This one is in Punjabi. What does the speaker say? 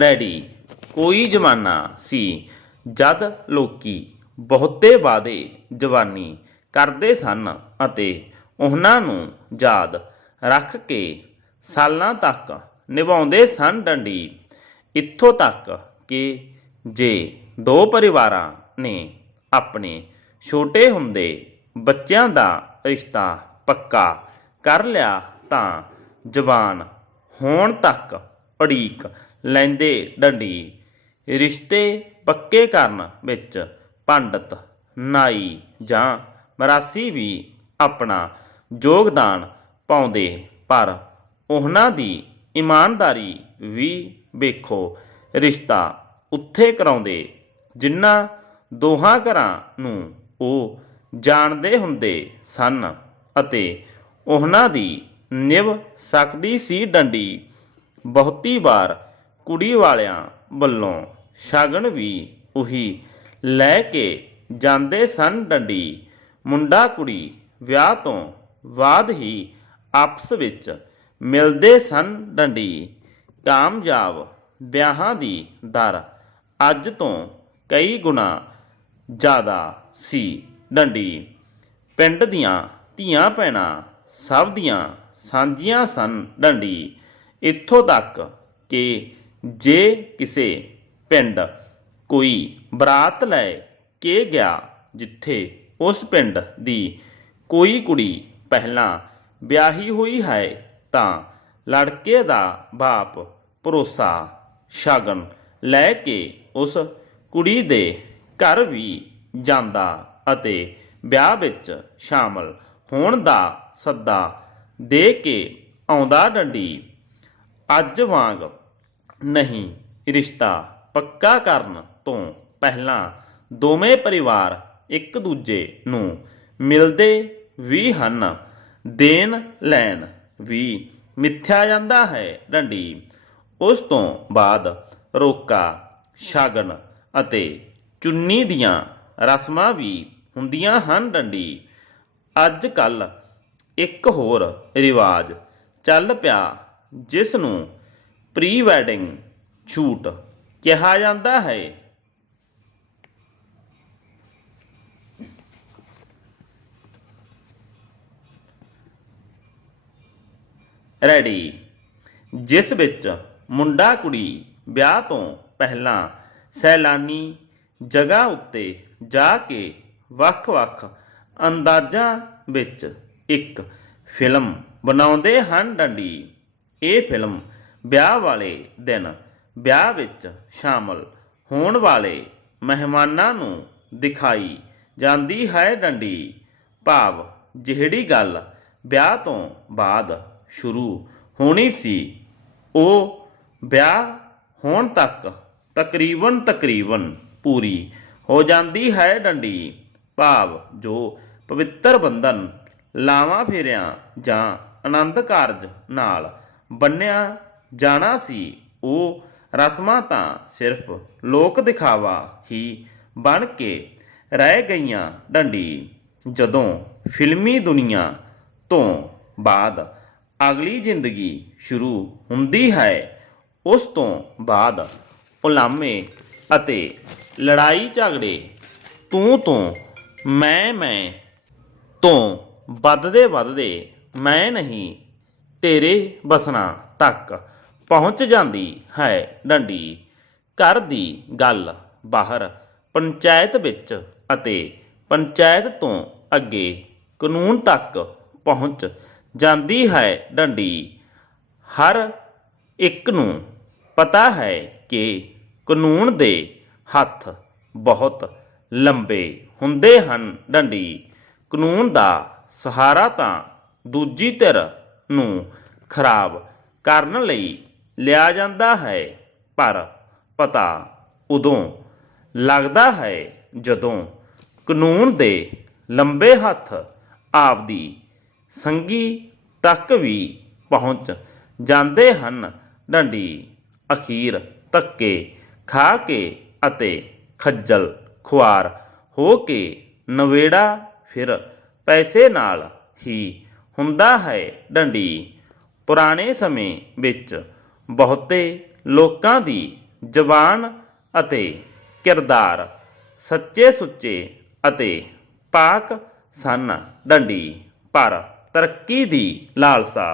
ਰੈਡੀ। ਕੋਈ ਜ਼ਮਾਨਾ ਸੀ ਜਦ ਲੋਕੀ ਬਹੁਤੇ ਵਾਦੇ ਜਵਾਨੀ ਕਰਦੇ ਸਨ ਅਤੇ ਉਹਨਾਂ ਨੂੰ ਯਾਦ ਰੱਖ ਕੇ ਸਾਲਾਂ ਤੱਕ ਨਿਭਾਉਂਦੇ ਸਨ ਡੰਡੀ। ਇੱਥੋਂ ਤੱਕ ਕਿ ਜੇ ਦੋ ਪਰਿਵਾਰਾਂ ਨੇ ਆਪਣੇ ਛੋਟੇ ਹੁੰਦੇ ਬੱਚਿਆਂ ਦਾ ਰਿਸ਼ਤਾ ਪੱਕਾ ਕਰ ਲਿਆ ਤਾਂ ਜਵਾਨ ਹੋਣ ਤੱਕ ਉਡੀਕ, ਲੈਂਦੇ ਡੰਡੀ। ਰਿਸ਼ਤੇ ਪੱਕੇ ਕਰਨ ਵਿੱਚ ਪੰਡਤ, ਨਾਈ ਜਾਂ ਮਰਾਸੀ ਵੀ ਆਪਣਾ ਯੋਗਦਾਨ ਪਾਉਂਦੇ, ਪਰ ਉਹਨਾਂ ਦੀ ਇਮਾਨਦਾਰੀ ਵੀ ਵੇਖੋ, ਰਿਸ਼ਤਾ ਉੱਥੇ ਕਰਾਉਂਦੇ ਜਿਨ੍ਹਾਂ ਦੋਹਾਂ ਘਰਾਂ ਨੂੰ ਉਹ ਜਾਣਦੇ ਹੁੰਦੇ ਸਨ ਅਤੇ ਉਹਨਾਂ ਦੀ ਨਿਭ ਸਕਦੀ ਸੀ ਡੰਡੀ। ਬਹੁਤੀ ਵਾਰ ਕੁੜੀ ਵਾਲਿਆਂ ਵੱਲੋਂ ਸ਼ਗਨ ਵੀ ਉਹੀ ਲੈ ਕੇ ਜਾਂਦੇ ਸਨ ਡੰਡੀ। ਮੁੰਡਾ ਕੁੜੀ ਵਿਆਹ ਤੋਂ ਬਾਅਦ ਹੀ ਆਪਸ ਵਿੱਚ ਮਿਲਦੇ ਸਨ ਡੰਡੀ। ਕਾਮਯਾਬ ਵਿਆਹਾਂ ਦੀ ਦਰ ਅੱਜ ਤੋਂ ਕਈ ਗੁਣਾ ਜ਼ਿਆਦਾ ਸੀ ਡੰਡੀ। ਪਿੰਡ ਦੀਆਂ ਧੀਆਂ ਭੈਣਾਂ ਸਭ ਦੀਆਂ ਸਾਂਝੀਆਂ ਸਨ ਡੰਡੀ। ਇੱਥੋਂ ਤੱਕ ਕਿ ਜੇ ਕਿਸੇ ਪਿੰਡ ਕੋਈ ਬਰਾਤ ਲੈ ਕੇ ਗਿਆ ਜਿੱਥੇ ਉਸ ਪਿੰਡ ਦੀ ਕੋਈ ਕੁੜੀ ਪਹਿਲਾਂ ਵਿਆਹੀ ਹੋਈ ਹੈ, ਤਾਂ ਲੜਕੇ ਦਾ ਬਾਪ ਭਰੋਸਾ, ਸ਼ਗਨ ਲੈ ਕੇ ਉਸ ਕੁੜੀ ਦੇ ਘਰ ਵੀ ਜਾਂਦਾ ਅਤੇ ਵਿਆਹ ਵਿੱਚ ਸ਼ਾਮਲ ਹੋਣ ਦਾ ਸੱਦਾ ਦੇ ਕੇ ਆਉਂਦਾ ਡੰਡੀ ਅੱਜ ਵਾਂਗ ਨਹੀਂ, ਰਿਸ਼ਤਾ ਪੱਕਾ ਕਰਨ ਤੋਂ ਪਹਿਲਾਂ ਦੋਵੇਂ ਪਰਿਵਾਰ ਇੱਕ ਦੂਜੇ ਨੂੰ ਮਿਲਦੇ ਵੀ ਹਨ, ਦੇਣ ਲੈਣ ਵੀ। ਮਿੱਥਿਆ ਜਾਂਦਾ ਹੈ ਡੰਡੀ। ਉਸ ਤੋਂ ਬਾਅਦ ਰੋਕਾ ਸ਼ਗਨ ਅਤੇ ਚੁੰਨੀ ਦੀਆਂ ਰਸਮਾਂ ਵੀ ਹੁੰਦੀਆਂ ਹਨ ਡੰਡੀ। ਅੱਜ ਕੱਲ ਇੱਕ ਹੋਰ ਰਿਵਾਜ ਚੱਲ ਪਿਆ ਜਿਸ ਨੂੰ ਪ੍ਰੀ ਵੈਡਿੰਗ ਛੂਟ ਕਿਹਾ ਜਾਂਦਾ ਹੈ। ਰੈਡੀ। ਜਿਸ ਵਿੱਚ ਮੁੰਡਾ ਕੁੜੀ ਵਿਆਹ ਤੋਂ ਪਹਿਲਾਂ ਸੈਲਾਨੀ ਜਗ੍ਹਾ ਉੱਤੇ ਜਾ ਕੇ ਵੱਖ-ਵੱਖ ਅੰਦਾਜ਼ਾਂ ਵਿੱਚ ਇੱਕ ਫਿਲਮ ਬਣਾਉਂਦੇ ਹਨ ਡੰਡੀ। ਇਹ ਫਿਲਮ ਵਿਆਹ ਵਾਲੇ ਦਿਨ ਵਿਆਹ ਵਿੱਚ ਸ਼ਾਮਲ ਹੋਣ ਵਾਲੇ ਮਹਿਮਾਨਾਂ ਨੂੰ ਦਿਖਾਈ ਜਾਂਦੀ ਹੈ ਡੰਡੀ। ਭਾਵ ਜਿਹੜੀ ਗੱਲ ਵਿਆਹ ਤੋਂ ਬਾਅਦ ਸ਼ੁਰੂ ਹੋਣੀ ਸੀ, ਉਹ ਵਿਆਹ ਹੋਣ ਤੱਕ ਤਕਰੀਬਨ ਤਕਰੀਬਨ ਪੂਰੀ ਹੋ ਜਾਂਦੀ ਹੈ ਡੰਡੀ। ਭਾਵ ਜੋ ਪਵਿੱਤਰ ਬੰਧਨ ਲਾਵਾਂ ਫੇਰਿਆਂ ਜਾਂ ਆਨੰਦ ਕਾਰਜ ਨਾਲ ਬੰਨਿਆ ਜਾਣਾ ਸੀ, ਉਹ ਰਸਮਾਂ ਤਾਂ ਸਿਰਫ ਲੋਕ ਦਿਖਾਵਾ ਹੀ ਬਣ ਕੇ ਰਹਿ ਗਈਆਂ ਡੰਡੀ। ਜਦੋਂ ਫਿਲਮੀ ਦੁਨੀਆ ਤੋਂ ਬਾਅਦ ਅਗਲੀ ਜ਼ਿੰਦਗੀ ਸ਼ੁਰੂ ਹੁੰਦੀ ਹੈ, ਉਸ ਤੋਂ ਬਾਅਦ ਉਲਾਮੇ ਅਤੇ ਲੜਾਈ ਝਗੜੇ ਤੂੰ ਤੂੰ ਮੈਂ ਮੈਂ ਤੋਂ ਵੱਧਦੇ ਵੱਧਦੇ ਮੈਂ ਨਹੀਂ ਤੇਰੇ ਬਸਣਾ ਤੱਕ ਪਹੁੰਚ ਜਾਂਦੀ ਹੈ ਡੰਡੀ। ਘਰ ਦੀ ਗੱਲ ਬਾਹਰ ਪੰਚਾਇਤ ਵਿੱਚ ਅਤੇ ਪੰਚਾਇਤ ਤੋਂ ਅੱਗੇ ਕਾਨੂੰਨ ਤੱਕ ਪਹੁੰਚ ਜਾਂਦੀ ਹੈ ਡੰਡੀ। ਹਰ ਇੱਕ ਨੂੰ ਪਤਾ ਹੈ ਕਿ ਕਾਨੂੰਨ ਦੇ ਹੱਥ ਬਹੁਤ ਲੰਬੇ ਹੁੰਦੇ ਹਨ ਡੰਡੀ। ਕਾਨੂੰਨ ਦਾ ਸਹਾਰਾ ਤਾਂ ਦੂਜੀ ਧਿਰ ਨੂੰ ਖਰਾਬ ਕਰਨ ਲਈ ਲਿਆ ਜਾਂਦਾ ਹੈ। ਪਰ ਪਤਾ ਉਦੋਂ ਲੱਗਦਾ ਹੈ ਜਦੋਂ ਕਾਨੂੰਨ ਦੇ ਲੰਬੇ ਹੱਥ ਆਪਦੀ ਸੰਗੀ ਤੱਕ ਵੀ ਪਹੁੰਚ ਜਾਂਦੇ ਹਨ। ਡੰਡੀ, ਅਖੀਰ, ਧੱਕੇ ਖਾ ਕੇ ਅਤੇ ਖੱਜਲ ਖੁਆਰ ਹੋ ਕੇ ਨਵੇੜਾ ਫਿਰ ਪੈਸੇ ਨਾਲ ਹੀ ਹੁੰਦਾ ਹੈ ਡੰਡੀ। ਪੁਰਾਣੇ ਸਮੇਂ ਵਿੱਚ ਬਹੁਤੇ ਲੋਕਾਂ ਦੀ ਜ਼ਬਾਨ ਅਤੇ ਕਿਰਦਾਰ ਸੱਚੇ ਸੁੱਚੇ ਅਤੇ ਪਾਕ ਸਨ। ਡੰਡੀ, ਪਰ ਤਰੱਕੀ ਦੀ ਲਾਲਸਾ